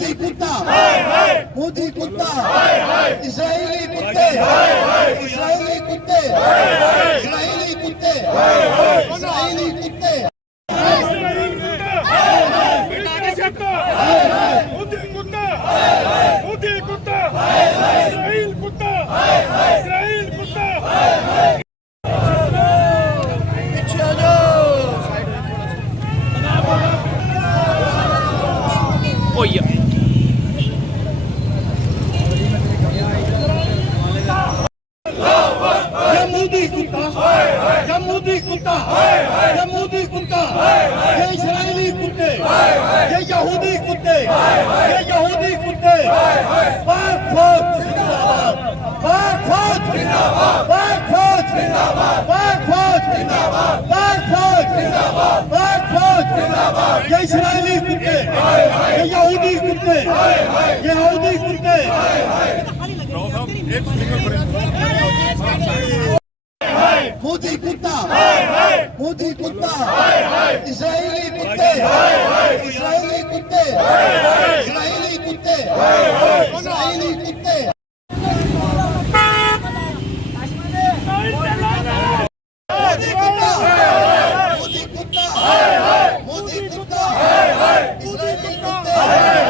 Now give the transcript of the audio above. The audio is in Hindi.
मोदी कुत्ता, मोदी कुत्ता, इस्राएली कुत्ते, इस्राएली कुत्ते, इस्राएली कुत्ते, इस्राएली कुत्ते, मोदी कुत्ता, मोदी कुत्ता, इस्राइल कुत्ता, इस्राइल कुत्ता। मोदी कुत्ता, मोदी कुत्ता, मोदी कुत्ता, ये इस्राएली कुत्ते, ये यहूदी कुत्ते, ये यहूदी कुत्ते, पाक फौज जिंदाबाद, पाक फौज जिंदाबाद, पाक फौज जिंदाबाद, पाक फौज जिंदाबाद, पाक फौज जिंदाबाद, पाक फौज जिंदाबाद, ये इस्राएली कुत्ते, ये यहूदी कुत्ते, ये यहूदी कुत्ते। मोदी कुत्ता, मोदी कुत्ता, इस्राएली कुत्ते, इस्राएली कुत्ते, इस्राएली कुत्ते, इस्राएली कुत्ते,